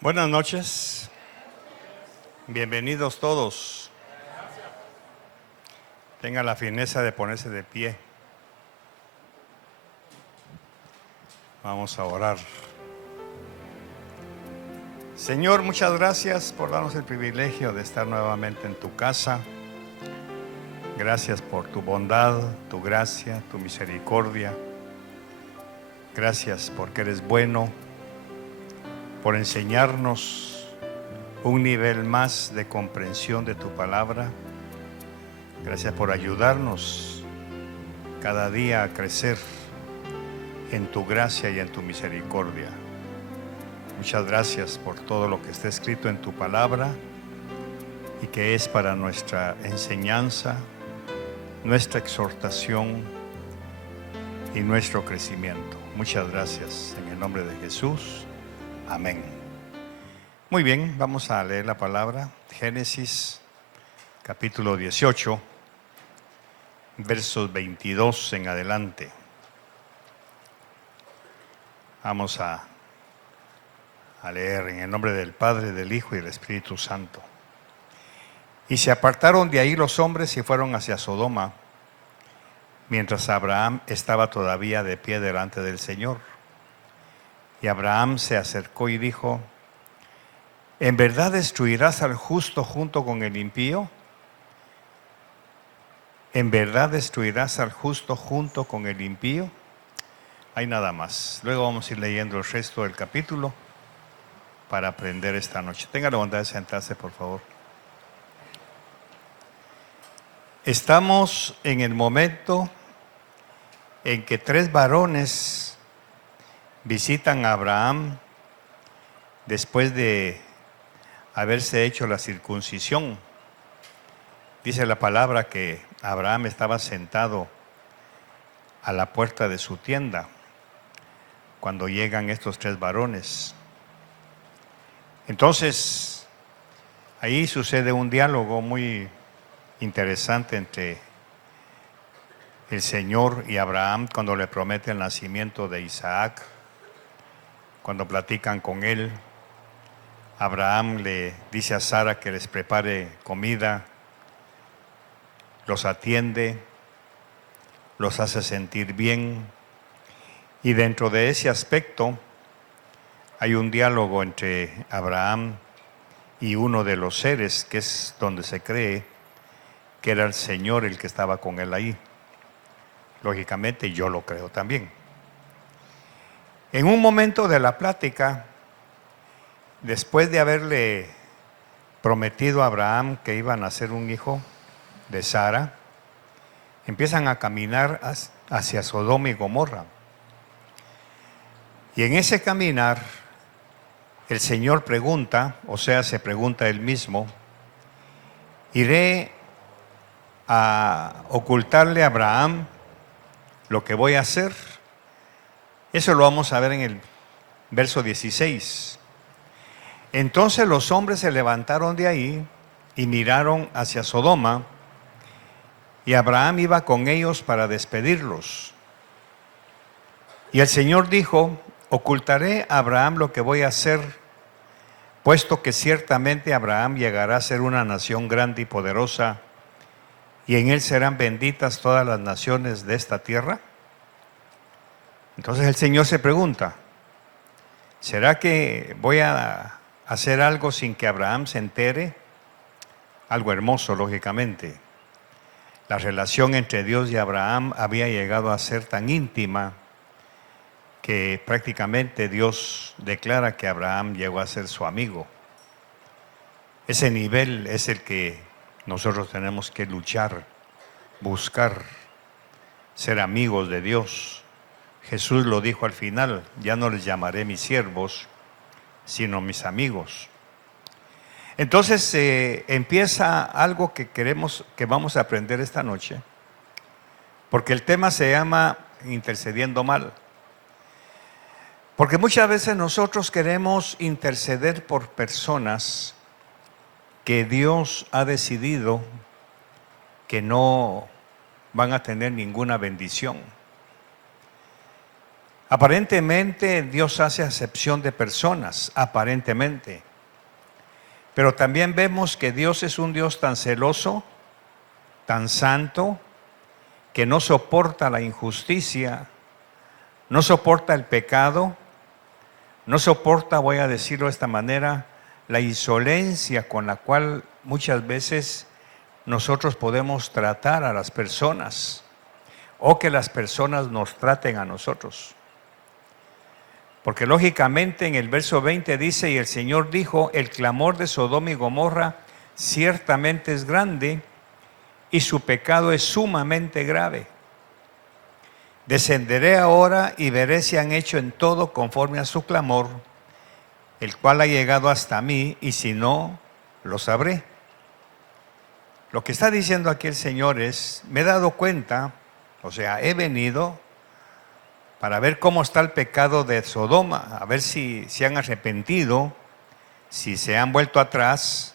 Buenas noches, bienvenidos todos. Tenga la fineza de ponerse de pie. Vamos a orar. Señor, muchas gracias por darnos el privilegio de estar nuevamente en tu casa. Gracias por tu bondad, tu gracia, tu misericordia. Gracias porque eres bueno, por enseñarnos un nivel más de comprensión de tu palabra. Gracias por ayudarnos cada día a crecer en tu gracia y en tu misericordia. Muchas gracias por todo lo que está escrito en tu palabra y que es para nuestra enseñanza, nuestra exhortación y nuestro crecimiento. Muchas gracias en el nombre de Jesús. Amén. Muy bien, vamos a leer la palabra. Génesis capítulo 18, versos 22 en adelante. Vamos a leer en el nombre del Padre, del Hijo y del Espíritu Santo. Y se apartaron de ahí los hombres y fueron hacia Sodoma, mientras Abraham estaba todavía de pie delante del Señor. Y Abraham se acercó y dijo: ¿En verdad destruirás al justo junto con el impío? ¿En verdad destruirás al justo junto con el impío? Hay nada más. Luego vamos a ir leyendo el resto del capítulo para aprender esta noche. Tenga la bondad de sentarse, por favor. Estamos en el momento en que 3 varones visitan a Abraham después de haberse hecho la circuncisión. Dice la palabra que Abraham estaba sentado a la puerta de su tienda cuando llegan estos 3 varones. Entonces, ahí sucede un diálogo muy interesante entre el Señor y Abraham cuando le promete el nacimiento de Isaac. Cuando platican con él, Abraham le dice a Sara que les prepare comida, los atiende, los hace sentir bien. Y dentro de ese aspecto hay un diálogo entre Abraham y uno de los seres, que es donde se cree que era el Señor el que estaba con él ahí. Lógicamente yo lo creo también. En un momento de la plática, después de haberle prometido a Abraham que iba a nacer un hijo de Sara, empiezan a caminar hacia Sodoma y Gomorra. Y en ese caminar, el Señor pregunta, o sea, se pregunta él mismo: ¿iré a ocultarle a Abraham lo que voy a hacer? Eso lo vamos a ver en el verso 16. Entonces los hombres se levantaron de ahí y miraron hacia Sodoma, y Abraham iba con ellos para despedirlos. Y el Señor dijo: ocultaré a Abraham lo que voy a hacer, puesto que ciertamente Abraham llegará a ser una nación grande y poderosa, y en él serán benditas todas las naciones de esta tierra. Entonces el Señor se pregunta: ¿será que voy a hacer algo sin que Abraham se entere? Algo hermoso, lógicamente. La relación entre Dios y Abraham había llegado a ser tan íntima que prácticamente Dios declara que Abraham llegó a ser su amigo. Ese nivel es el que nosotros tenemos que luchar, buscar, ser amigos de Dios. Jesús lo dijo al final: ya no les llamaré mis siervos, sino mis amigos. Entonces empieza algo que vamos a aprender esta noche, porque el tema se llama intercediendo mal. Porque muchas veces nosotros queremos interceder por personas que Dios ha decidido que no van a tener ninguna bendición. Aparentemente Dios hace acepción de personas, aparentemente. Pero también vemos que Dios es un Dios tan celoso, tan santo, que no soporta la injusticia, no soporta el pecado, no soporta, voy a decirlo de esta manera, la insolencia con la cual muchas veces nosotros podemos tratar a las personas o que las personas nos traten a nosotros. Porque lógicamente en el verso 20 dice, y el Señor dijo, el clamor de Sodoma y Gomorra ciertamente es grande y su pecado es sumamente grave. Descenderé ahora y veré si han hecho en todo conforme a su clamor, el cual ha llegado hasta mí, y si no, lo sabré. Lo que está diciendo aquí el Señor es, me he dado cuenta, o sea, he venido para ver cómo está el pecado de Sodoma, a ver si se han arrepentido, si se han vuelto atrás,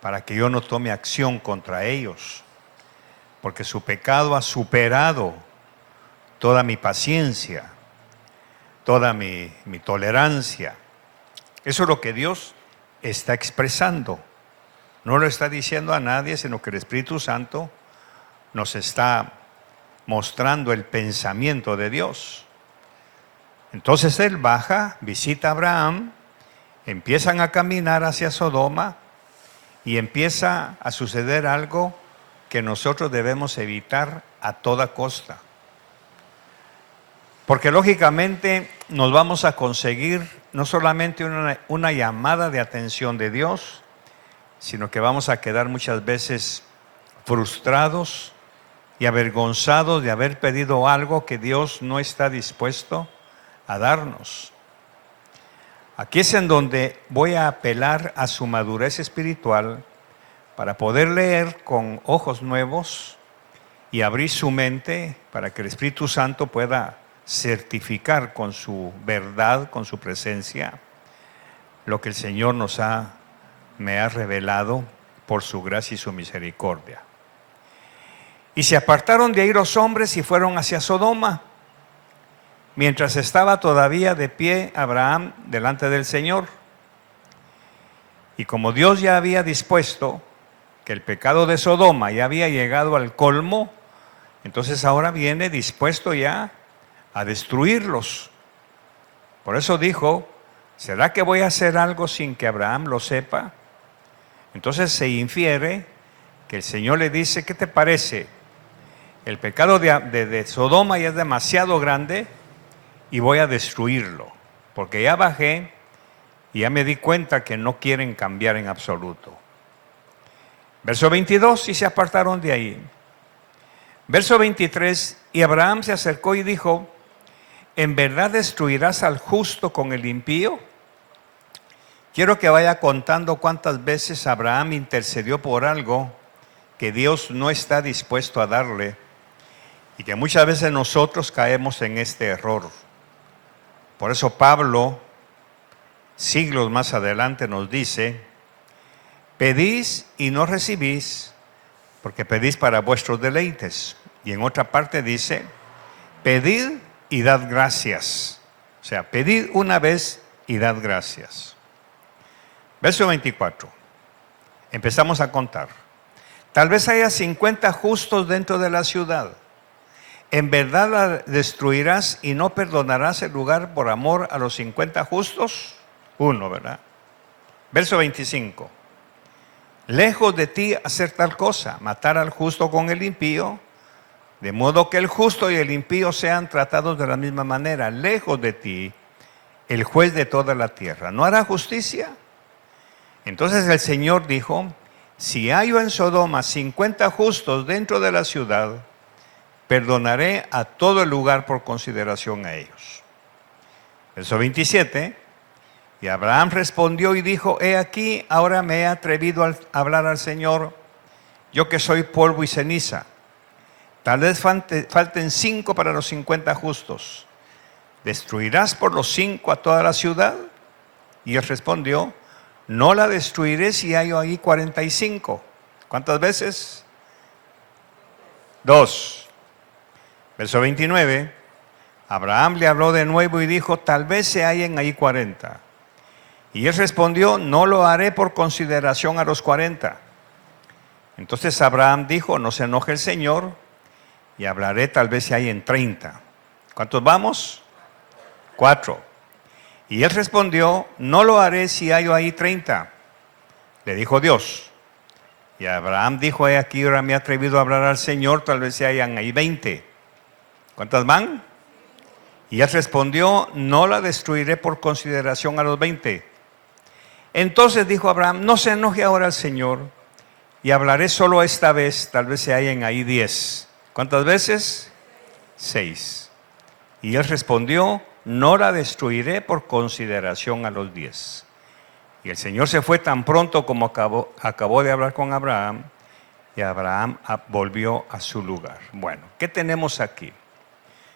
para que yo no tome acción contra ellos, porque su pecado ha superado toda mi paciencia, toda mi tolerancia. Eso es lo que Dios está expresando. No lo está diciendo a nadie, sino que el Espíritu Santo nos está mostrando el pensamiento de Dios. Entonces Él baja, visita a Abraham, empiezan a caminar hacia Sodoma y empieza a suceder algo que nosotros debemos evitar a toda costa. Porque lógicamente nos vamos a conseguir no solamente una llamada de atención de Dios, sino que vamos a quedar muchas veces frustrados y avergonzados de haber pedido algo que Dios no está dispuesto a darnos. Aquí es en donde voy a apelar a su madurez espiritual para poder leer con ojos nuevos y abrir su mente para que el Espíritu Santo pueda certificar con su verdad, con su presencia, lo que el Señor me ha revelado por su gracia y su misericordia. Y se apartaron de ahí los hombres y fueron hacia Sodoma, mientras estaba todavía de pie Abraham delante del Señor. Y como Dios ya había dispuesto que el pecado de Sodoma ya había llegado al colmo, entonces ahora viene dispuesto ya a destruirlos. Por eso dijo, ¿será que voy a hacer algo sin que Abraham lo sepa? Entonces se infiere que el Señor le dice, ¿qué te parece? El pecado de Sodoma ya es demasiado grande y voy a destruirlo, porque ya bajé y ya me di cuenta que no quieren cambiar en absoluto. Verso 22, y se apartaron de ahí. Verso 23, y Abraham se acercó y dijo, ¿en verdad destruirás al justo con el impío? Quiero que vaya contando cuántas veces Abraham intercedió por algo que Dios no está dispuesto a darle y que muchas veces nosotros caemos en este error. Por eso Pablo, siglos más adelante, nos dice, pedís y no recibís, porque pedís para vuestros deleites. Y en otra parte dice, pedid y dad gracias. O sea, pedid una vez y dad gracias. Verso 24. Empezamos a contar. Tal vez haya 50 justos dentro de la ciudad. ¿En verdad la destruirás y no perdonarás el lugar por amor a los 50 justos? Uno, ¿verdad? Verso 25. Lejos de ti hacer tal cosa, matar al justo con el impío, de modo que el justo y el impío sean tratados de la misma manera. Lejos de ti, el juez de toda la tierra, ¿no hará justicia? Entonces el Señor dijo, si hallo en Sodoma 50 justos dentro de la ciudad, perdonaré a todo el lugar por consideración a ellos. Verso 27, Y Abraham respondió y dijo: he aquí, ahora me he atrevido a hablar al Señor, yo que soy polvo y ceniza. Tal vez falten 5 para los 50 justos. ¿Destruirás por los 5 a toda la ciudad? Y él respondió: no la destruiré si hay ahí 45. ¿Cuántas veces? 2. Verso 29. Abraham le habló de nuevo y dijo: tal vez se hallen ahí 40. Y él respondió: no lo haré por consideración a los 40. Entonces Abraham dijo: no se enoje el Señor, y hablaré tal vez se hallen 30. ¿Cuántos vamos? 4. Y él respondió: no lo haré si hallo ahí 30. Le dijo Dios. Y Abraham dijo: he aquí, ahora me he atrevido a hablar al Señor, tal vez se hayan ahí 20. ¿Cuántas van? Y él respondió: no la destruiré por consideración a los 20. Entonces dijo Abraham: no se enoje ahora el Señor, y hablaré solo esta vez, tal vez se hallen ahí 10. ¿Cuántas veces? 6. Y él respondió: no la destruiré por consideración a los 10. Y el Señor se fue tan pronto como acabó de hablar con Abraham, y Abraham volvió a su lugar. Bueno, ¿qué tenemos aquí?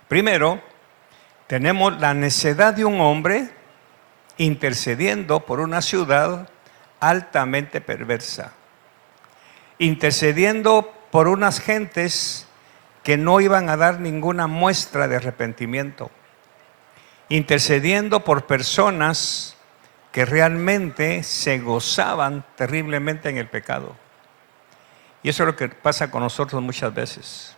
Primero, tenemos la necedad de un hombre intercediendo por una ciudad altamente perversa, intercediendo por unas gentes que no iban a dar ninguna muestra de arrepentimiento, intercediendo por personas que realmente se gozaban terriblemente en el pecado. Y eso es lo que pasa con nosotros muchas veces.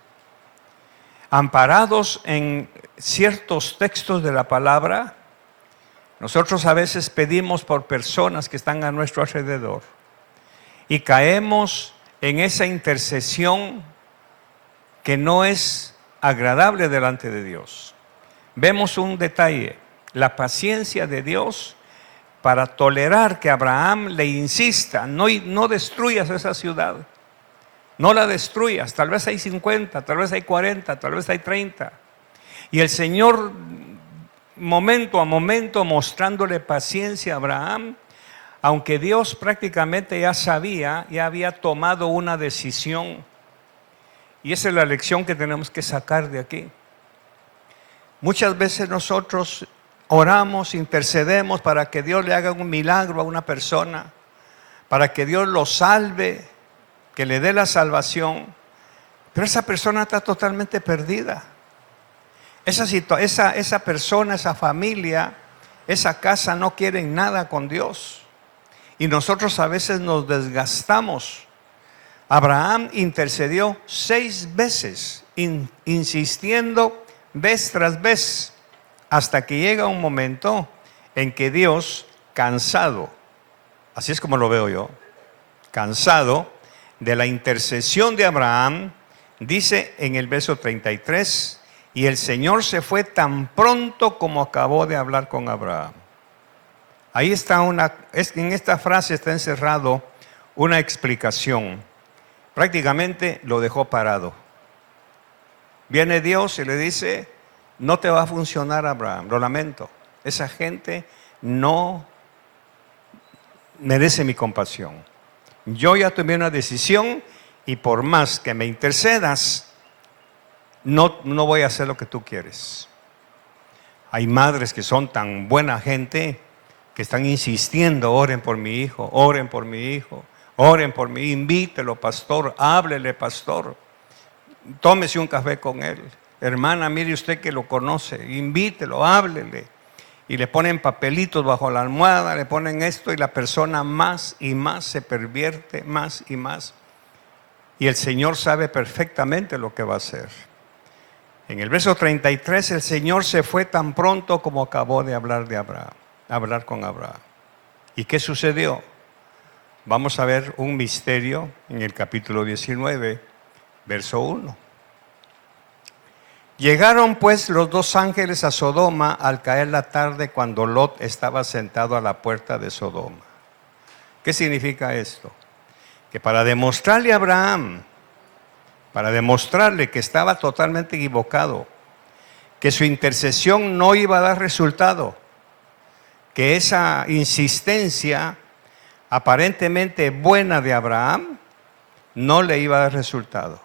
Amparados en ciertos textos de la palabra, nosotros a veces pedimos por personas que están a nuestro alrededor y caemos en esa intercesión que no es agradable delante de Dios. Vemos un detalle: la paciencia de Dios para tolerar que Abraham le insista: no destruyas esa ciudad, no la destruyas, tal vez hay 50, tal vez hay 40, tal vez hay 30. Y el Señor, momento a momento, mostrándole paciencia a Abraham, aunque Dios prácticamente ya sabía, ya había tomado una decisión. Y esa es la lección que tenemos que sacar de aquí. Muchas veces nosotros oramos, intercedemos para que Dios le haga un milagro a una persona, para que Dios lo salve, que le dé la salvación, pero esa persona está totalmente perdida. Esa persona, esa familia, esa casa no quieren nada con Dios. Y nosotros a veces nos desgastamos. Abraham intercedió 6 veces, insistiendo vez tras vez, hasta que llega un momento en que Dios, cansado, así es como lo veo yo, cansado de la intercesión de Abraham, dice en el verso 33, y el Señor se fue tan pronto como acabó de hablar con Abraham. Ahí está en esta frase está encerrado una explicación. Prácticamente lo dejó parado. Viene Dios y le dice: no te va a funcionar, Abraham, lo lamento. Esa gente no merece mi compasión. Yo ya tomé una decisión y por más que me intercedas, no voy a hacer lo que tú quieres. Hay madres que son tan buena gente que están insistiendo: oren por mi hijo, oren por mi hijo, oren por mí, invítelo, pastor, háblele, pastor, tómese un café con él. Hermana, mire usted que lo conoce, invítelo, háblele. Y le ponen papelitos bajo la almohada, le ponen esto, y la persona más y más se pervierte, más y más. Y el Señor sabe perfectamente lo que va a hacer. En el verso 33, el Señor se fue tan pronto como acabó de hablar con Abraham. ¿Y qué sucedió? Vamos a ver un misterio en el capítulo 19, verso 1. Llegaron pues los 2 ángeles a Sodoma al caer la tarde, cuando Lot estaba sentado a la puerta de Sodoma. ¿Qué significa esto? Que para demostrarle a Abraham, para demostrarle que estaba totalmente equivocado, que su intercesión no iba a dar resultado, que esa insistencia aparentemente buena de Abraham no le iba a dar resultado.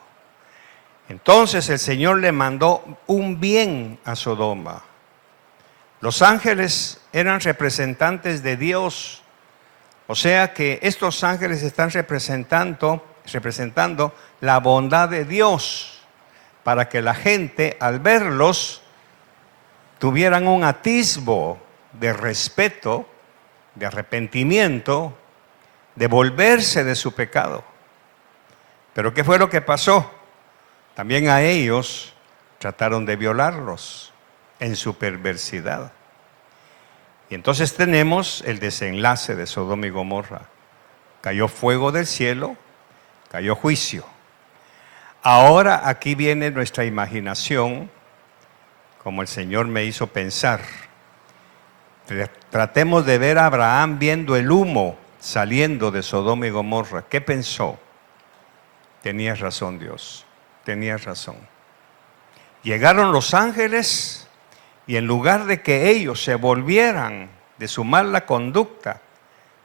Entonces el Señor le mandó un bien a Sodoma. Los ángeles eran representantes de Dios, o sea que estos ángeles están representando la bondad de Dios, para que la gente al verlos tuvieran un atisbo de respeto, de arrepentimiento, de volverse de su pecado. Pero ¿qué fue lo que pasó? También a ellos trataron de violarlos en su perversidad. Y entonces tenemos el desenlace de Sodoma y Gomorra. Cayó fuego del cielo, cayó juicio. Ahora aquí viene nuestra imaginación, como el Señor me hizo pensar. Tratemos de ver a Abraham viendo el humo saliendo de Sodoma y Gomorra. ¿Qué pensó? Tenías razón, Dios, tenías razón. Llegaron los ángeles y en lugar de que ellos se volvieran de su mala conducta,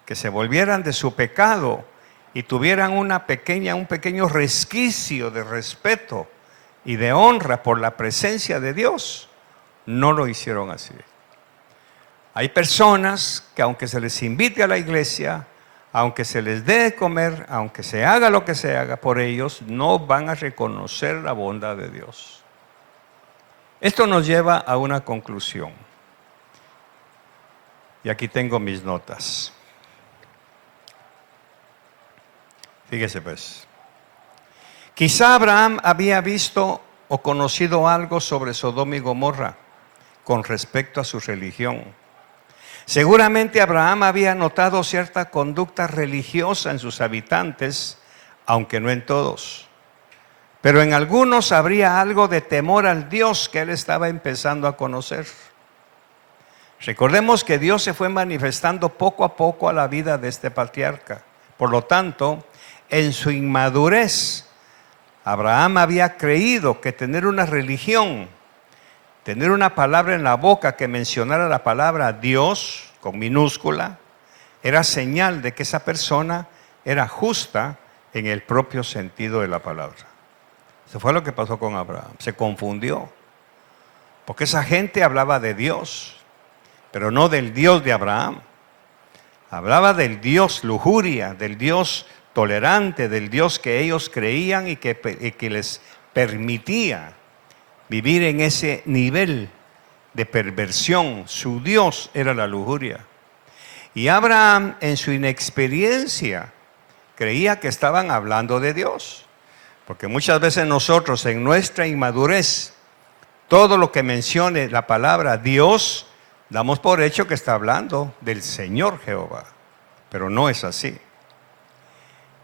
que se volvieran de su pecado y tuvieran un pequeño resquicio de respeto y de honra por la presencia de Dios, no lo hicieron así. Hay personas que aunque se les invite a la iglesia, aunque se les dé de comer, aunque se haga lo que se haga por ellos, no van a reconocer la bondad de Dios. Esto nos lleva a una conclusión. Y aquí tengo mis notas. Fíjese pues. Quizá Abraham había visto o conocido algo sobre Sodoma y Gomorra con respecto a su religión. Seguramente Abraham había notado cierta conducta religiosa en sus habitantes, aunque no en todos. Pero en algunos habría algo de temor al Dios que él estaba empezando a conocer. Recordemos que Dios se fue manifestando poco a poco a la vida de este patriarca. Por lo tanto, en su inmadurez, Abraham había creído que tener una religión, tener una palabra en la boca que mencionara la palabra Dios, con minúscula, era señal de que esa persona era justa en el propio sentido de la palabra. Eso fue lo que pasó con Abraham. Se confundió. Porque esa gente hablaba de Dios, pero no del Dios de Abraham. Hablaba del Dios lujuria, del Dios tolerante, del Dios que ellos creían y que les permitía vivir en ese nivel de perversión. Su Dios era la lujuria. Y Abraham, en su inexperiencia, creía que estaban hablando de Dios. Porque muchas veces nosotros en nuestra inmadurez, todo lo que mencione la palabra Dios, damos por hecho que está hablando del Señor Jehová. Pero no es así.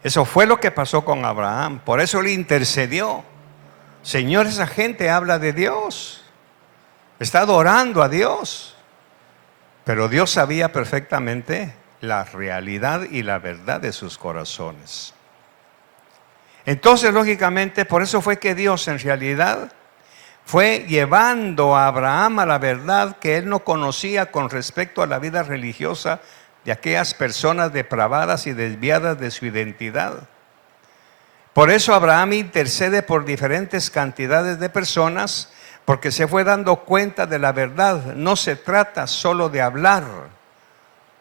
Eso fue lo que pasó con Abraham. Por eso le intercedió. Señor, esa gente habla de Dios. Está adorando a Dios. Pero Dios sabía perfectamente la realidad y la verdad de sus corazones. Entonces, lógicamente, por eso fue que Dios en realidad fue llevando a Abraham a la verdad que él no conocía con respecto a la vida religiosa de aquellas personas depravadas y desviadas de su identidad. Por eso Abraham intercede por diferentes cantidades de personas, porque se fue dando cuenta de la verdad. No se trata solo de hablar,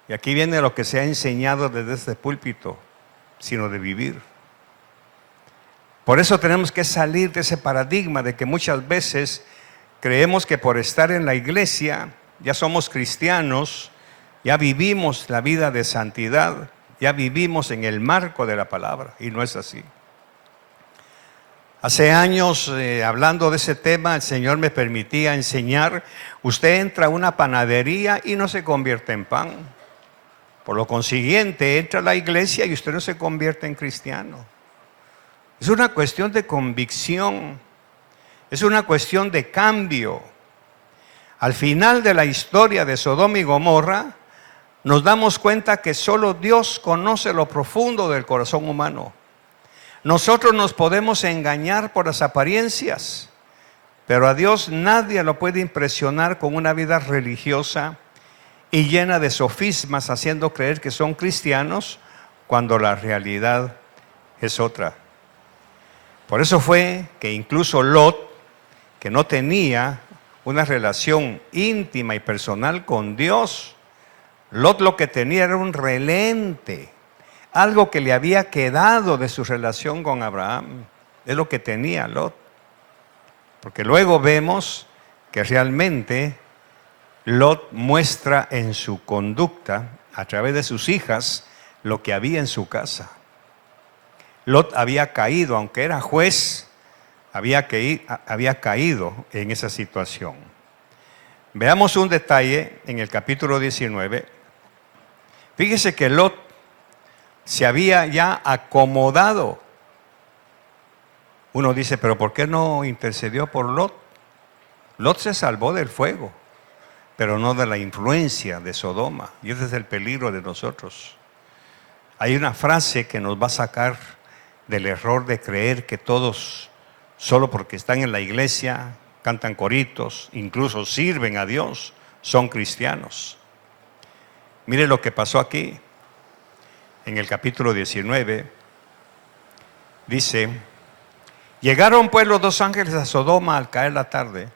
y aquí viene lo que se ha enseñado desde este púlpito, sino de vivir. Por eso tenemos que salir de ese paradigma de que muchas veces creemos que por estar en la iglesia ya somos cristianos, ya vivimos la vida de santidad, ya vivimos en el marco de la palabra, y no es así. Hace años, hablando de ese tema, el Señor me permitía enseñar. Usted entra a una panadería y no se convierte en pan. Por lo consiguiente, entra a la iglesia y usted no se convierte en cristiano. Es una cuestión de convicción, es una cuestión de cambio. Al final de la historia de Sodoma y Gomorra, nos damos cuenta que solo Dios conoce lo profundo del corazón humano. Nosotros nos podemos engañar por las apariencias, pero a Dios nadie lo puede impresionar con una vida religiosa y llena de sofismas, haciendo creer que son cristianos cuando la realidad es otra. Por eso fue que incluso Lot, que no tenía una relación íntima y personal con Dios, Lot lo que tenía era un relente, algo que le había quedado de su relación con Abraham. Es lo que tenía Lot. Porque luego vemos que realmente Lot muestra en su conducta, a través de sus hijas, lo que había en su casa. Lot había caído, aunque era juez, había caído en esa situación. Veamos un detalle en el capítulo 19. Fíjese que Lot se había ya acomodado. Uno dice, pero ¿por qué no intercedió por Lot? Lot se salvó del fuego, pero no de la influencia de Sodoma. Y ese es el peligro de nosotros. Hay una frase que nos va a sacar del error de creer que todos, solo porque están en la iglesia, cantan coritos, incluso sirven a Dios, son cristianos. Mire lo que pasó aquí. En el capítulo 19, dice: llegaron pues los dos ángeles a Sodoma al caer la tarde.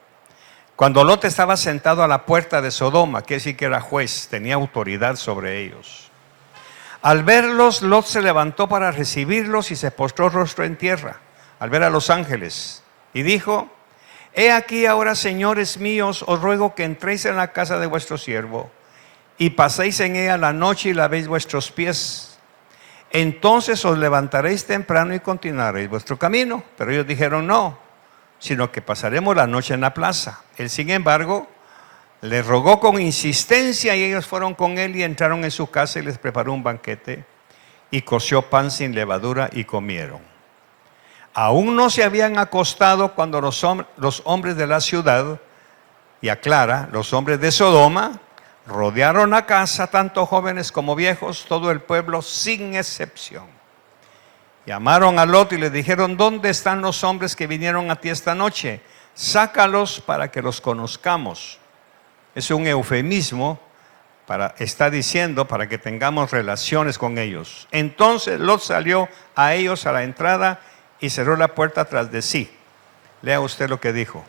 Cuando Lot estaba sentado a la puerta de Sodoma, quiere decir que era juez, tenía autoridad sobre ellos. Al verlos, Lot se levantó para recibirlos y se postró rostro en tierra, al ver a los ángeles, y dijo: he aquí ahora, señores míos, os ruego que entréis en la casa de vuestro siervo, y paséis en ella la noche y lavéis vuestros pies. Entonces os levantaréis temprano y continuaréis vuestro camino. Pero ellos dijeron: no, sino que pasaremos la noche en la plaza. Él, sin embargo, le rogó con insistencia, y ellos fueron con él y entraron en su casa y les preparó un banquete y coció pan sin levadura y comieron. Aún no se habían acostado cuando los hombres de la ciudad, y aclara, los hombres de Sodoma, rodearon la casa, tanto jóvenes como viejos, todo el pueblo sin excepción. Llamaron a Lot y le dijeron: ¿dónde están los hombres que vinieron a ti esta noche? Sácalos para que los conozcamos. Es un eufemismo está diciendo para que tengamos relaciones con ellos. Entonces Lot salió a ellos a la entrada y cerró la puerta tras de sí. Lea usted lo que dijo.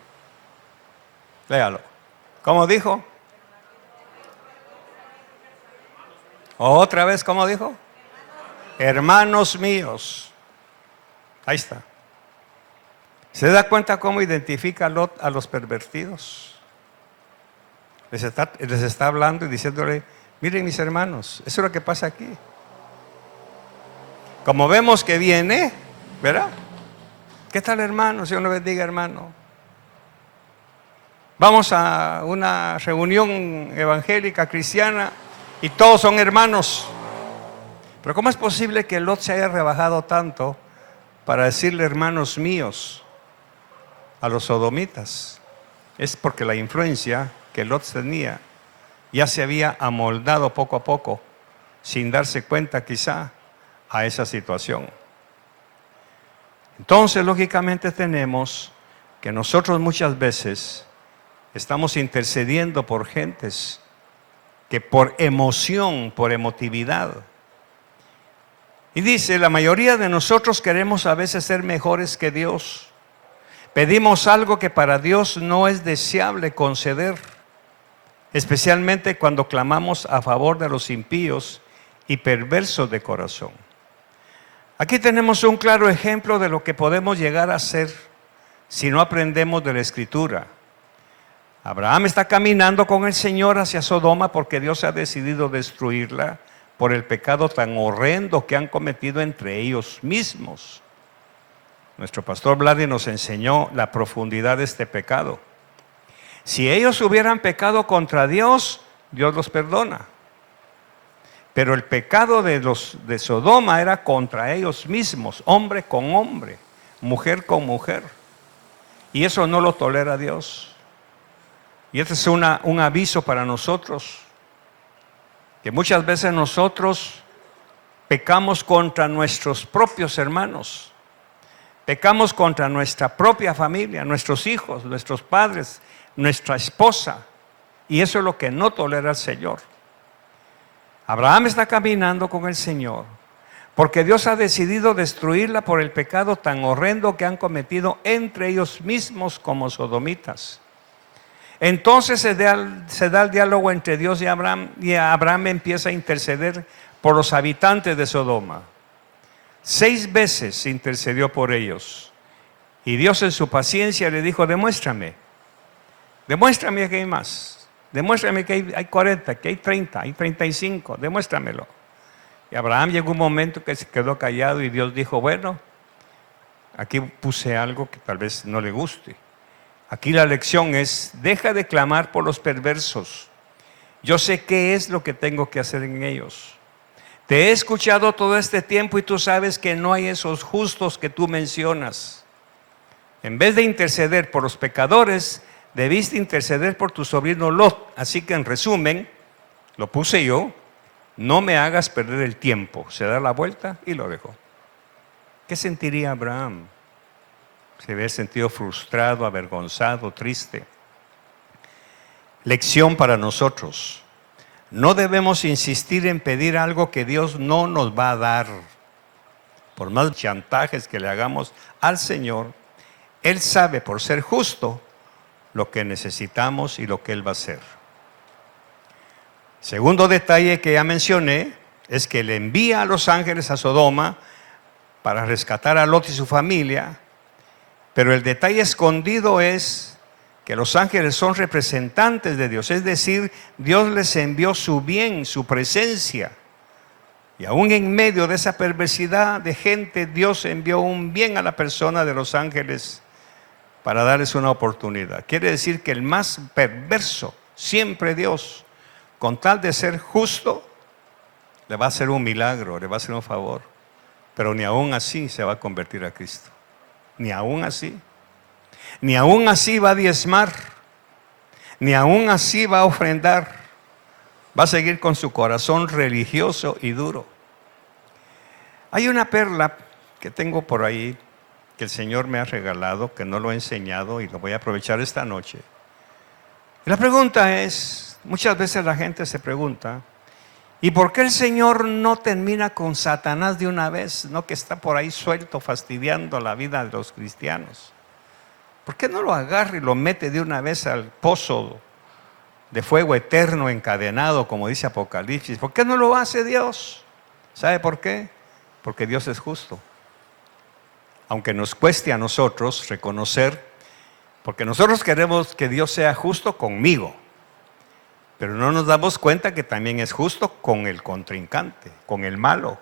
Léalo. ¿Cómo dijo? Otra vez, ¿cómo dijo? Hermanos míos. Ahí está. ¿Se da cuenta cómo identifica Lot a los pervertidos? Les está hablando y diciéndole: miren, mis hermanos, eso es lo que pasa aquí. Como vemos que viene, ¿verdad? ¿Qué tal, hermano? Dios lo bendiga, hermano. Vamos a una reunión evangélica cristiana y todos son hermanos. Pero ¿cómo es posible que Lot se haya rebajado tanto para decirle hermanos míos a los sodomitas? Es porque la influencia que Lot tenía ya se había amoldado poco a poco, sin darse cuenta quizá, a esa situación. Entonces, lógicamente, tenemos que nosotros muchas veces estamos intercediendo por gentes que por emoción, por emotividad. Y dice: la mayoría de nosotros queremos a veces ser mejores que Dios. Pedimos algo que para Dios no es deseable conceder, especialmente cuando clamamos a favor de los impíos y perversos de corazón. Aquí tenemos un claro ejemplo de lo que podemos llegar a hacer si no aprendemos de la Escritura. Abraham está caminando con el Señor hacia Sodoma porque Dios ha decidido destruirla por el pecado tan horrendo que han cometido entre ellos mismos. Nuestro pastor Vladi nos enseñó la profundidad de este pecado. Si ellos hubieran pecado contra Dios, Dios los perdona. Pero el pecado de Sodoma era contra ellos mismos, hombre con hombre, mujer con mujer. Y eso no lo tolera Dios. Y este es un aviso para nosotros, que muchas veces nosotros pecamos contra nuestros propios hermanos, pecamos contra nuestra propia familia, nuestros hijos, nuestros padres, nuestra esposa, y eso es lo que no tolera el Señor. Abraham está caminando con el Señor, porque Dios ha decidido destruirla por el pecado tan horrendo que han cometido entre ellos mismos como sodomitas. Entonces se da el diálogo entre Dios y Abraham empieza a interceder por los habitantes de Sodoma. 6 veces intercedió por ellos. Y Dios en su paciencia le dijo: demuéstrame que hay más. Demuéstrame que hay 40, que hay 30, hay 35, demuéstramelo. Y Abraham llegó un momento que se quedó callado y Dios dijo: bueno, aquí puse algo que tal vez no le guste. Aquí la lección es: deja de clamar por los perversos. Yo sé qué es lo que tengo que hacer en ellos. Te he escuchado todo este tiempo y tú sabes que no hay esos justos que tú mencionas. En vez de interceder por los pecadores, debiste interceder por tu sobrino Lot. Así que en resumen, lo puse yo: no me hagas perder el tiempo. Se da la vuelta y lo dejó. ¿Qué sentiría Abraham? Se había sentido frustrado, avergonzado, triste. Lección para nosotros: no debemos insistir en pedir algo que Dios no nos va a dar. Por más chantajes que le hagamos al Señor, Él sabe, por ser justo, lo que necesitamos y lo que Él va a hacer. Segundo detalle que ya mencioné es que le envía a los ángeles a Sodoma para rescatar a Lot y su familia, pero el detalle escondido es que los ángeles son representantes de Dios, es decir, Dios les envió su bien, su presencia. Y aún en medio de esa perversidad de gente, Dios envió un bien a la persona de los ángeles para darles una oportunidad. Quiere decir que el más perverso, siempre Dios, con tal de ser justo, le va a hacer un milagro, le va a hacer un favor. Pero ni aún así se va a convertir a Cristo. Ni aún así. Ni aún así va a diezmar. Ni aún así va a ofrendar. Va a seguir con su corazón religioso y duro. Hay una perla que tengo por ahí que el Señor me ha regalado, que no lo he enseñado y lo voy a aprovechar esta noche. Y la pregunta es, muchas veces la gente se pregunta: ¿y por qué el Señor no termina con Satanás de una vez? No, que está por ahí suelto fastidiando la vida de los cristianos. ¿Por qué no lo agarra y lo mete de una vez al pozo de fuego eterno encadenado, como dice Apocalipsis? ¿Por qué no lo hace Dios? ¿Sabe por qué? Porque Dios es justo. Aunque nos cueste a nosotros reconocer, porque nosotros queremos que Dios sea justo conmigo, pero no nos damos cuenta que también es justo con el contrincante, con el malo.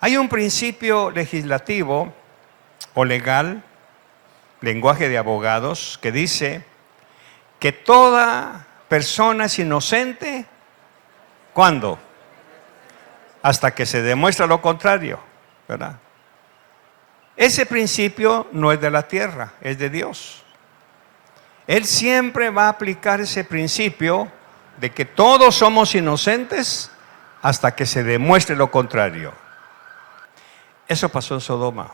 Hay un principio legislativo o legal, lenguaje de abogados, que dice que toda persona es inocente. ¿Cuándo? Hasta que se demuestra lo contrario, ¿verdad? Ese principio no es de la tierra, es de Dios. Él siempre va a aplicar ese principio de que todos somos inocentes hasta que se demuestre lo contrario. Eso pasó en Sodoma.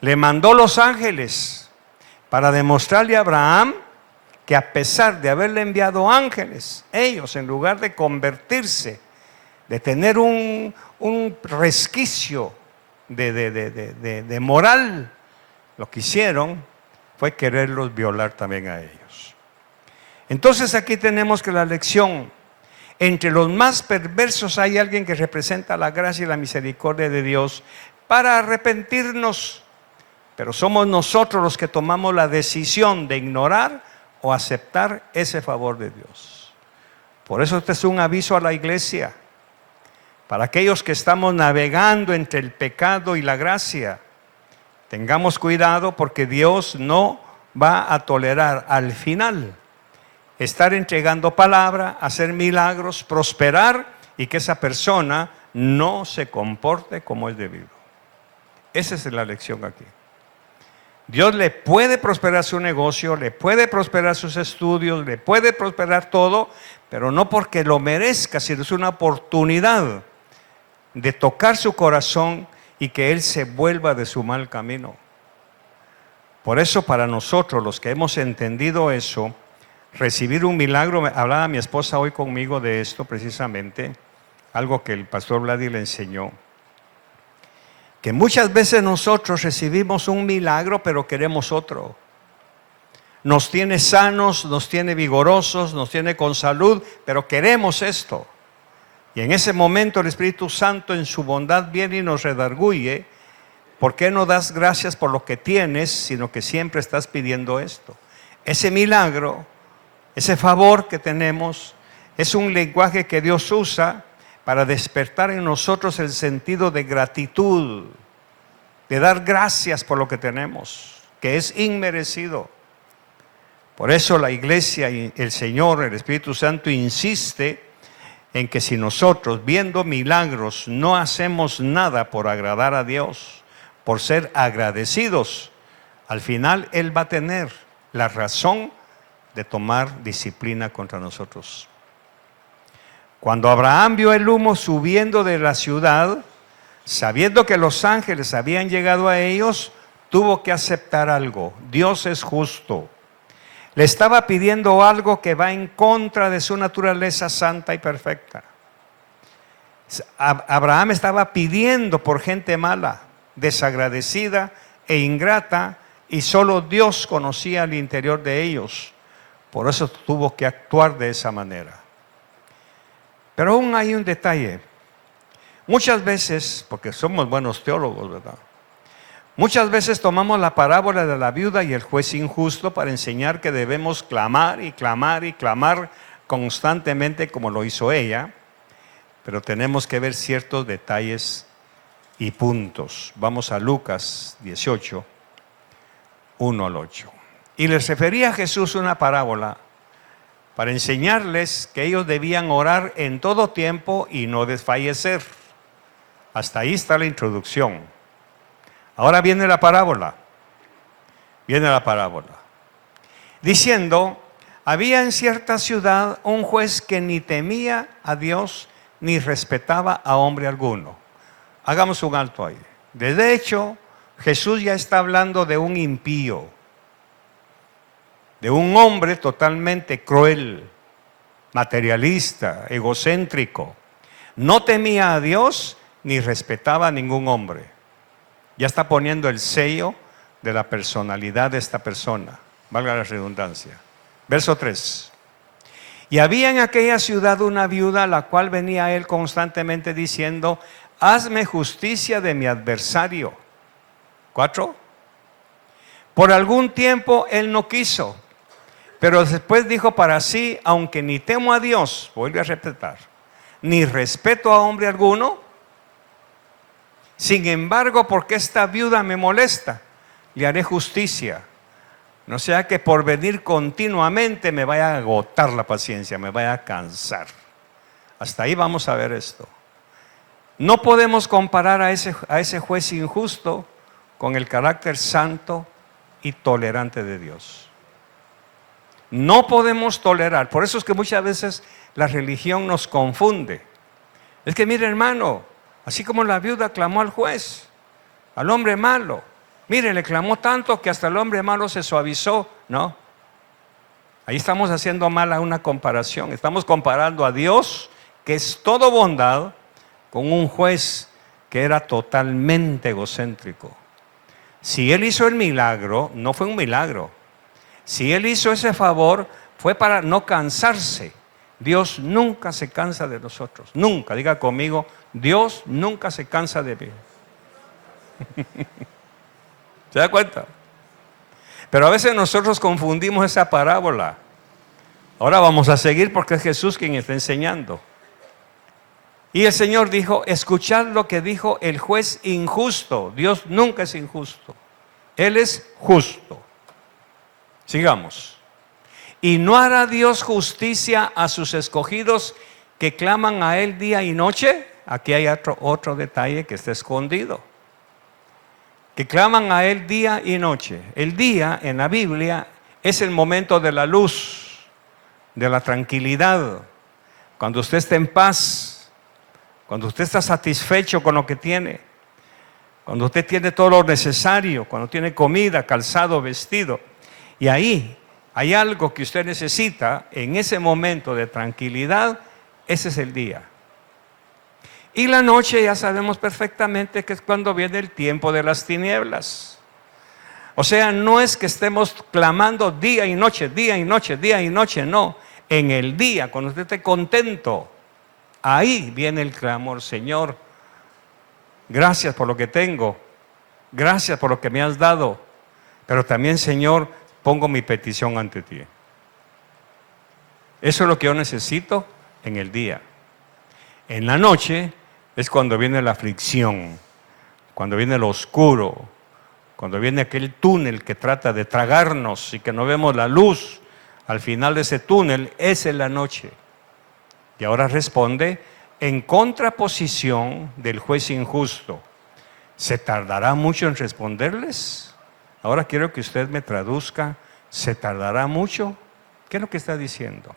Le mandó los ángeles para demostrarle a Abraham que a pesar de haberle enviado ángeles, ellos, en lugar de convertirse, de tener un resquicio de moral, lo que hicieron fue quererlos violar también a ellos. Entonces aquí tenemos que la lección: entre los más perversos hay alguien que representa la gracia y la misericordia de Dios para arrepentirnos, pero somos nosotros los que tomamos la decisión de ignorar o aceptar ese favor de Dios. Por eso este es un aviso a la iglesia, para aquellos que estamos navegando entre el pecado y la gracia. Tengamos cuidado, porque Dios no va a tolerar al final estar entregando palabra, hacer milagros, prosperar y que esa persona no se comporte como es debido. Esa es la lección aquí. Dios le puede prosperar su negocio, le puede prosperar sus estudios, le puede prosperar todo, pero no porque lo merezca, sino es una oportunidad de tocar su corazón y que Él se vuelva de su mal camino. Por eso, para nosotros, los que hemos entendido eso, recibir un milagro. Hablaba mi esposa hoy conmigo de esto precisamente, algo que el pastor Vladi le enseñó. Que muchas veces nosotros recibimos un milagro, pero queremos otro. Nos tiene sanos, nos tiene vigorosos, nos tiene con salud, pero queremos esto. Y en ese momento el Espíritu Santo en su bondad viene y nos redarguye. ¿Por qué no das gracias por lo que tienes, sino que siempre estás pidiendo esto? Ese milagro, ese favor que tenemos, es un lenguaje que Dios usa para despertar en nosotros el sentido de gratitud, de dar gracias por lo que tenemos, que es inmerecido. Por eso la iglesia y el Señor, el Espíritu Santo, insiste en que si nosotros, viendo milagros, no hacemos nada por agradar a Dios, por ser agradecidos, al final Él va a tener la razón de tomar disciplina contra nosotros. Cuando Abraham vio el humo subiendo de la ciudad, sabiendo que los ángeles habían llegado a ellos, tuvo que aceptar algo. Dios es justo. Le estaba pidiendo algo que va en contra de su naturaleza santa y perfecta. Abraham estaba pidiendo por gente mala, desagradecida e ingrata, y solo Dios conocía el interior de ellos. Por eso tuvo que actuar de esa manera. Pero aún hay un detalle. Muchas veces, porque somos buenos teólogos, ¿verdad? Muchas veces tomamos la parábola de la viuda y el juez injusto para enseñar que debemos clamar y clamar y clamar constantemente como lo hizo ella, pero tenemos que ver ciertos detalles y puntos. Vamos a Lucas 18, 1 al 8. Y les refería a Jesús una parábola para enseñarles que ellos debían orar en todo tiempo y no desfallecer. Hasta ahí está la introducción. Ahora viene la parábola. Viene la parábola. Diciendo, había en cierta ciudad un juez que ni temía a Dios ni respetaba a hombre alguno. Hagamos un alto ahí. De hecho, Jesús ya está hablando de un impío, de un hombre totalmente cruel, materialista, egocéntrico. No temía a Dios ni respetaba a ningún hombre. Ya está poniendo el sello de la personalidad de esta persona, valga la redundancia. Verso 3. Y había en aquella ciudad una viuda, la cual venía a él constantemente diciendo, hazme justicia de mi adversario. 4. Por algún tiempo él no quiso, pero después dijo para sí, aunque ni temo a Dios, vuelve a repetir, ni respeto a hombre alguno, sin embargo, porque esta viuda me molesta, le haré justicia. No sea que por venir continuamente me vaya a agotar la paciencia, me vaya a cansar. Hasta ahí vamos a ver esto. No podemos comparar a ese juez injusto con el carácter santo y tolerante de Dios. No podemos tolerar. Por eso es que muchas veces la religión nos confunde. Es que mire, hermano, así como la viuda clamó al juez, al hombre malo, mire, le clamó tanto que hasta el hombre malo se suavizó. No, ahí estamos haciendo mal una comparación. Estamos comparando a Dios, que es todo bondad, con un juez que era totalmente egocéntrico. Si Él hizo el milagro, no fue un milagro. Si Él hizo ese favor, fue para no cansarse. Dios nunca se cansa de nosotros. Nunca, diga conmigo, Dios nunca se cansa de mí. ¿Se da cuenta? Pero a veces nosotros confundimos esa parábola. Ahora vamos a seguir porque es Jesús quien está enseñando. Y el Señor dijo, escuchad lo que dijo el juez injusto. Dios nunca es injusto. Él es justo. Sigamos. ¿Y no hará Dios justicia a sus escogidos que claman a Él día y noche? Aquí hay otro detalle que está escondido. Que claman a Él día y noche. El día en la Biblia es el momento de la luz, de la tranquilidad. Cuando usted está en paz, cuando usted está satisfecho con lo que tiene, cuando usted tiene todo lo necesario, cuando tiene comida, calzado, vestido. Y ahí hay algo que usted necesita en ese momento de tranquilidad, ese es el día. Y la noche ya sabemos perfectamente que es cuando viene el tiempo de las tinieblas. O sea, no es que estemos clamando día y noche, día y noche, día y noche, no. En el día, cuando usted esté contento, ahí viene el clamor: Señor, gracias por lo que tengo, gracias por lo que me has dado, pero también, Señor, pongo mi petición ante ti. Eso es lo que yo necesito en el día. En la noche es cuando viene la aflicción, cuando viene lo oscuro, cuando viene aquel túnel que trata de tragarnos y que no vemos la luz al final de ese túnel. Esa es la noche. Y ahora responde en contraposición del juez injusto. ¿Se tardará mucho en responderles? Ahora quiero que usted me traduzca. ¿Se tardará mucho? ¿Qué es lo que está diciendo?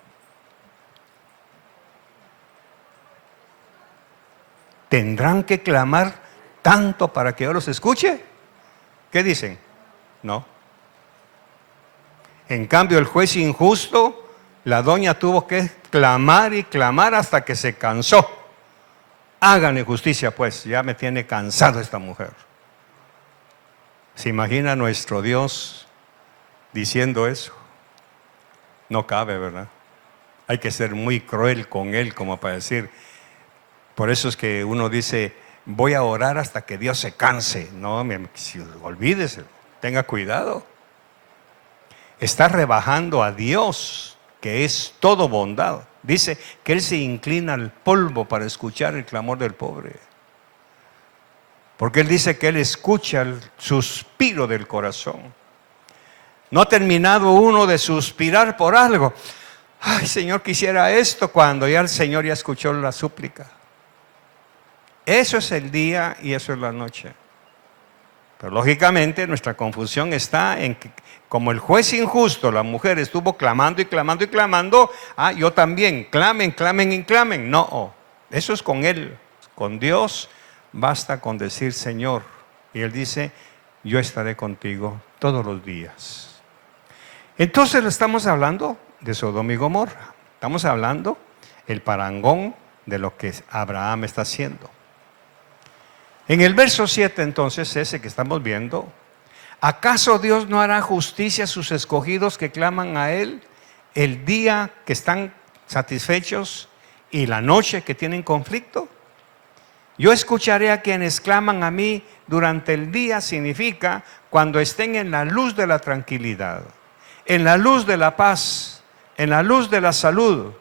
¿Tendrán que clamar tanto para que yo los escuche? ¿Qué dicen? No. En cambio, el juez injusto, la doña tuvo que clamar y clamar hasta que se cansó. Háganle justicia, pues, ya me tiene cansado esta mujer. ¿Se imagina nuestro Dios diciendo eso? No cabe, ¿verdad? Hay que ser muy cruel con Él como para decir. Por eso es que uno dice, voy a orar hasta que Dios se canse. No, olvídese, tenga cuidado. Está rebajando a Dios, que es todo bondad. Dice que Él se inclina al polvo para escuchar el clamor del pobre. Porque Él dice que Él escucha el suspiro del corazón. No ha terminado uno de suspirar por algo. Ay, Señor, quisiera esto, cuando ya el Señor ya escuchó la súplica. Eso es el día y eso es la noche. Pero lógicamente nuestra confusión está en que, como el juez injusto, la mujer estuvo clamando y clamando y clamando, yo también, clamen, clamen y clamen. No, eso es con Él. Con Dios basta con decir Señor. Y Él dice, yo estaré contigo todos los días. Entonces estamos hablando de Sodoma y Gomorra. Estamos hablando el parangón de lo que Abraham está haciendo. En el verso 7 entonces, ese que estamos viendo, ¿acaso Dios no hará justicia a sus escogidos que claman a Él el día que están satisfechos y la noche que tienen conflicto? Yo escucharé a quienes claman a mí durante el día, significa cuando estén en la luz de la tranquilidad, en la luz de la paz, en la luz de la salud,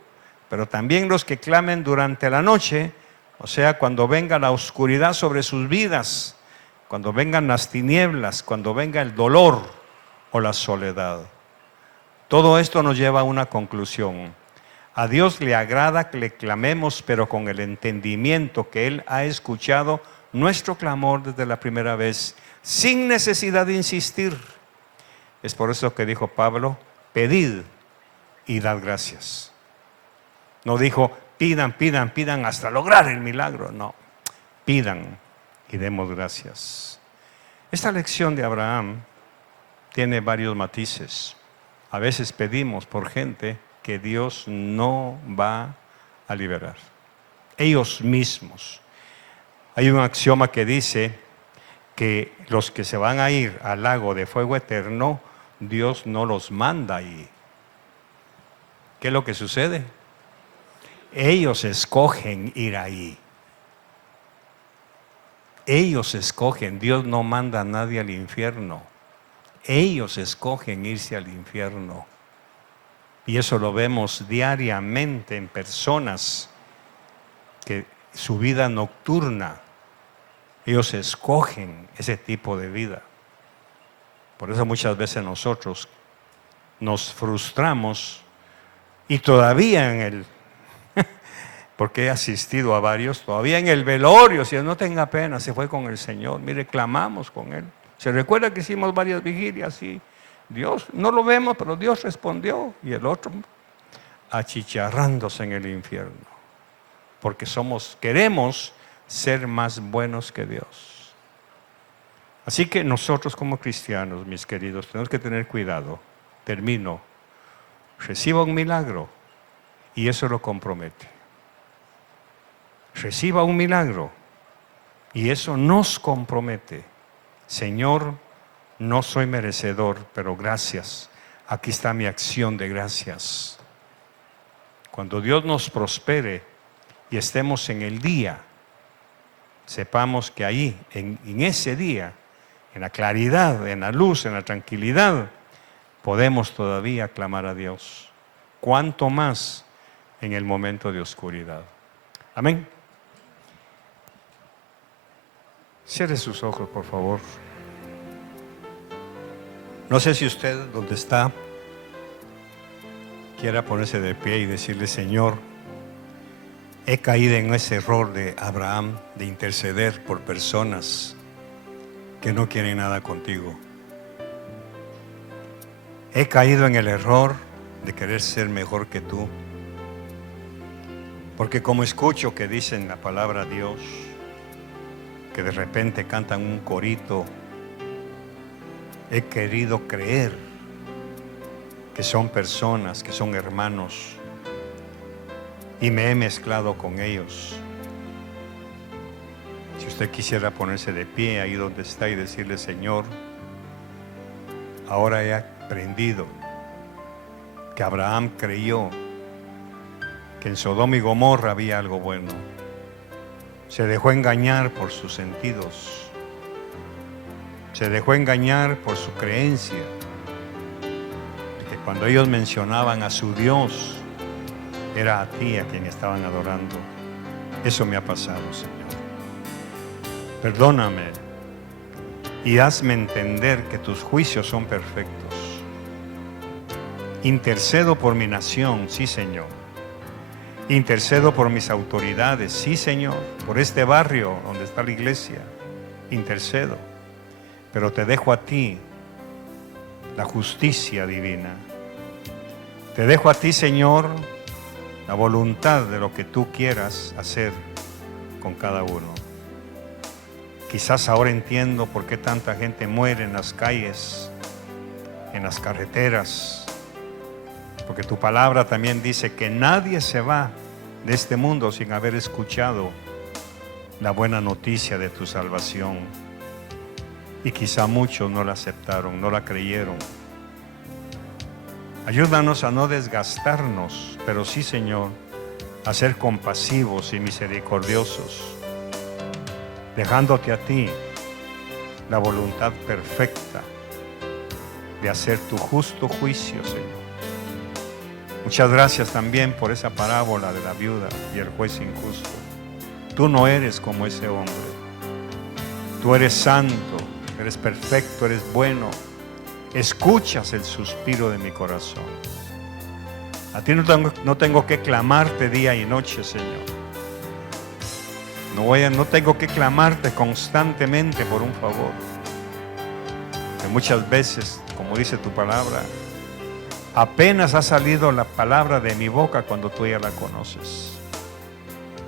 pero también los que clamen durante la noche. O sea, cuando venga la oscuridad sobre sus vidas, cuando vengan las tinieblas, cuando venga el dolor o la soledad. Todo esto nos lleva a una conclusión. A Dios le agrada que le clamemos, pero con el entendimiento que Él ha escuchado nuestro clamor desde la primera vez, sin necesidad de insistir. Es por eso que dijo Pablo, pedid y dad gracias. No dijo, pidan, pidan, pidan hasta lograr el milagro. No, pidan y demos gracias. Esta lección de Abraham tiene varios matices. A veces pedimos por gente que Dios no va a liberar. Ellos mismos. Hay un axioma que dice que los que se van a ir al lago de fuego eterno, Dios no los manda ahí. ¿Qué es lo que sucede? Ellos escogen ir ahí. Ellos escogen. Dios no manda a nadie al infierno. Ellos escogen irse al infierno. Y eso lo vemos diariamente en personas que su vida nocturna, ellos escogen ese tipo de vida. Por eso muchas veces nosotros nos frustramos y todavía en el porque he asistido a varios, todavía en el velorio, si no tenga pena, se fue con el Señor. Mire, clamamos con Él. Se recuerda que hicimos varias vigilias y Dios, no lo vemos, pero Dios respondió. Y el otro achicharrándose en el infierno. Porque queremos ser más buenos que Dios. Así que nosotros como cristianos, mis queridos, tenemos que tener cuidado. Termino. reciba un milagro y eso lo compromete. Reciba un milagro y eso nos compromete. Señor, no soy merecedor, pero gracias. Aquí está mi acción de gracias. Cuando Dios nos prospere y estemos en el día, sepamos que ahí, en ese día, en la claridad, en la luz, en la tranquilidad, podemos todavía clamar a Dios. Cuánto más en el momento de oscuridad. Amén. Cierre sus ojos, por favor. No sé si usted, donde está, quiera ponerse de pie y decirle: Señor, he caído en ese error de Abraham de interceder por personas que no quieren nada contigo. He caído en el error de querer ser mejor que tú. Porque como escucho que dicen la palabra Dios, que de repente cantan un corito, he querido creer que son personas, que son hermanos, y me he mezclado con ellos. Si usted quisiera ponerse de pie ahí donde está y decirle: Señor, ahora he aprendido que Abraham creyó que en Sodoma y Gomorra había algo bueno. Se dejó engañar por sus sentidos. Se dejó engañar por su creencia. Que cuando ellos mencionaban a su Dios, era a ti a quien estaban adorando. Eso me ha pasado, Señor. Perdóname y hazme entender que tus juicios son perfectos. Intercedo por mi nación, sí, Señor. Intercedo por mis autoridades, sí, Señor. Por este barrio donde está la iglesia, intercedo. Pero te dejo a ti la justicia divina. Te dejo a ti, Señor, la voluntad de lo que tú quieras hacer con cada uno. Quizás ahora entiendo por qué tanta gente muere en las calles, en las carreteras. Porque tu palabra también dice que nadie se va de este mundo sin haber escuchado la buena noticia de tu salvación. Y quizá muchos no la aceptaron, no la creyeron. Ayúdanos a no desgastarnos, pero sí, Señor, a ser compasivos y misericordiosos, dejándote a ti la voluntad perfecta de hacer tu justo juicio, Señor. Muchas gracias también por esa parábola de la viuda y el juez injusto. Tú no eres como ese hombre. Tú eres santo, eres perfecto, eres bueno. Escuchas el suspiro de mi corazón. A ti no tengo que clamarte día y noche, Señor. No tengo que clamarte constantemente por un favor. Que muchas veces, como dice tu palabra, apenas ha salido la palabra de mi boca cuando tú ya la conoces.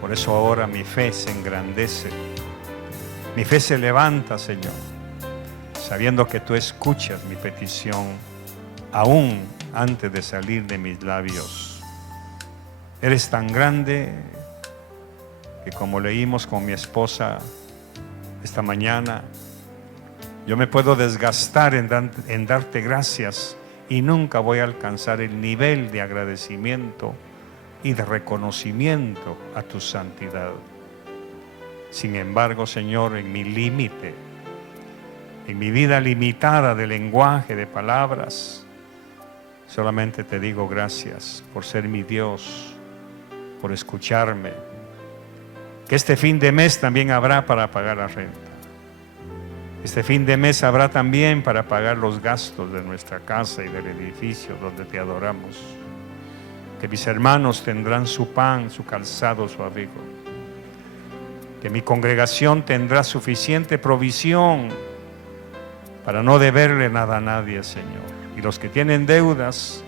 Por eso ahora mi fe se engrandece. Mi fe se levanta, Señor, sabiendo que tú escuchas mi petición aún antes de salir de mis labios. Eres tan grande que, como leímos con mi esposa esta mañana, yo me puedo desgastar en darte gracias y nunca voy a alcanzar el nivel de agradecimiento y de reconocimiento a tu santidad. Sin embargo, Señor, en mi límite, en mi vida limitada de lenguaje, de palabras, solamente te digo gracias por ser mi Dios, por escucharme. Que este fin de mes también habrá para pagar la renta. Este fin de mes habrá también para pagar los gastos de nuestra casa y del edificio donde te adoramos. Que mis hermanos tendrán su pan, su calzado, su abrigo. Que mi congregación tendrá suficiente provisión para no deberle nada a nadie, Señor. Y los que tienen deudas,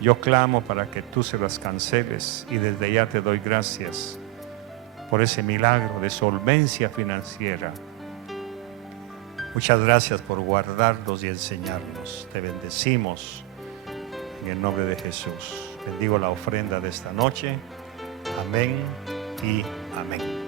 yo clamo para que tú se las canceles, y desde ya te doy gracias por ese milagro de solvencia financiera. Muchas gracias por guardarnos y enseñarnos. Te bendecimos En el nombre de Jesús. Bendigo la ofrenda de esta noche. Amén y amén.